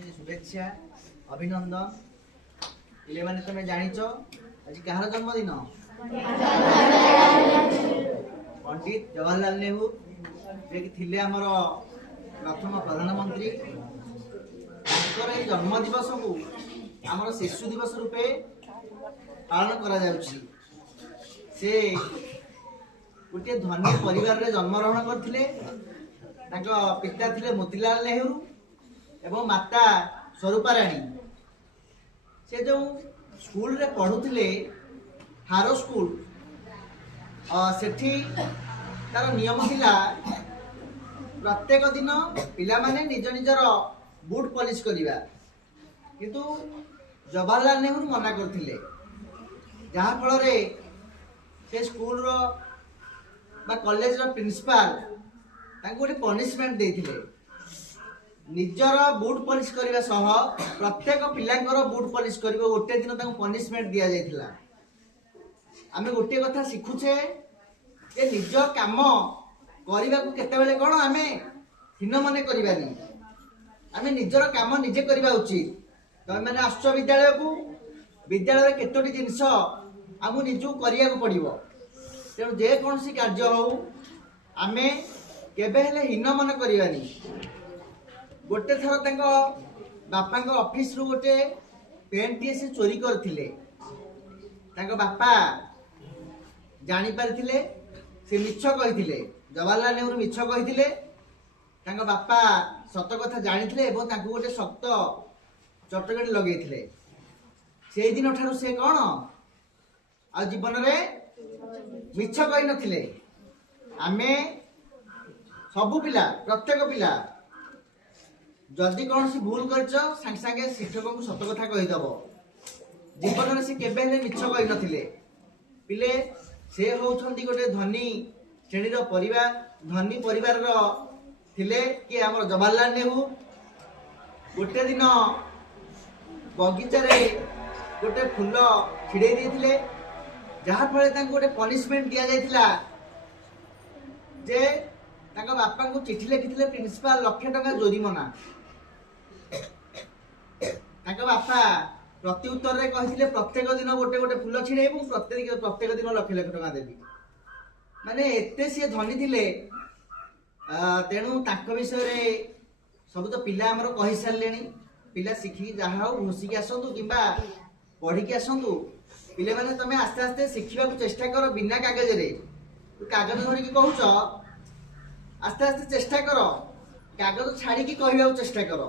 शुभेच्छा अभिनंदन पिले माने तुम जानिच आज कहार जन्मदिन पंडित जवाहरलाल नेहरू जे थिले हमर प्रथम प्रधानमंत्री जन्म दिवस को आमर शिशु दिवस रूपे पालन करा जाउछि। से गोटे धनी परिवार रे जन्म ग्रहण करथिले। तांको पिता थिले मोतीलाल नेहरू एवं माता स्वरूपा रानी। से जो स्कूल रे पढ़ुथिले हारो स्कूल सेठी तार नियम थिला प्रत्येक दिन पिला माने निज निजर बूट पॉलिश करिवा, किंतु जवाहरलाल नेहरू मना करथिले। जहाँ फल रे से स्कूल रो बा कॉलेज रो प्रिंसिपल तांको गोटे पनिशमेंट देथिले। निजर बूट पॉलिश करबा सह प्रत्येक पिलांकर बूट पॉलिश करबो गोटे दिन तांको पनिशमेंट दिया जायथिला। आमे गोटे कथा शिखुछे जे निज काम करबा को केते बेले कोन आमे हिन मने करबानी। आमे निजर काम निजे करबा उचित। तमे माने आश्च विद्यालय को विद्यालय रे केतोटी जिंस आमु निजु करिया को पड़िबो। तेणु जे कोनसी कार्य हो आमे केबे हेले हिन मन करबानी। गोटे थर तांको बापांको ऑफिस रु गोटे पेन टी से चोरी करथिले। तांको बापा जानि पारथिले, से मिछ कहिथिले। जवाहरलाल नेहरू मिछ कहिथिले। तांको बापा सत कथा जानिथिले एवं तांको गोटे शक्त चटकटी लगेइथिले। से दिन ठारू से कोन आ जीवन रे मिछ कहि नथिले। आमे सबु पिला प्रत्येक पिला जदि कौन सी भूल करछ संगे संगे शिक्षक को सत कथा कहि दबो। जीवन में से केबे हेले मिछ कहि नथिले। पिले से होउछंती गोटे धनी श्रेणी रो परिवार, धनी परिवार रो थिले कि हमर जवाहरलाल नेहरू। गोटे दिन बगीचा रे गोटे फूल छिड़े दिथिले, जहाँ फले तांको गोटे पनिशमेंट दिया जायथिला जे तांको बापा को चिठी लिखिथिले प्रिंसिपल लाख टका जोरिमाना। तांको बापा प्रति उत्तर रे कहिथिले प्रत्येक दिन गोटे गोटे फूल छिड़ेबु, प्रत्येक दिन लाख लाख टका देबी। माने एते से धनी थिले। तेणु तांको विषय रे सब तो पिला हमर कहि सारलेनी। पिला शिखी जहा हो घुसिकी आसतु किंबा पढ़िकी आसतु। पिले माने तमे आस्ते आस्ते शिखिबा को चेष्टा करो बिना कागज रे। कागज धरि की कहउछ आस्ते आस्ते चेष्टा करो, कागज छाड़ी की कहबा चेष्टा करो।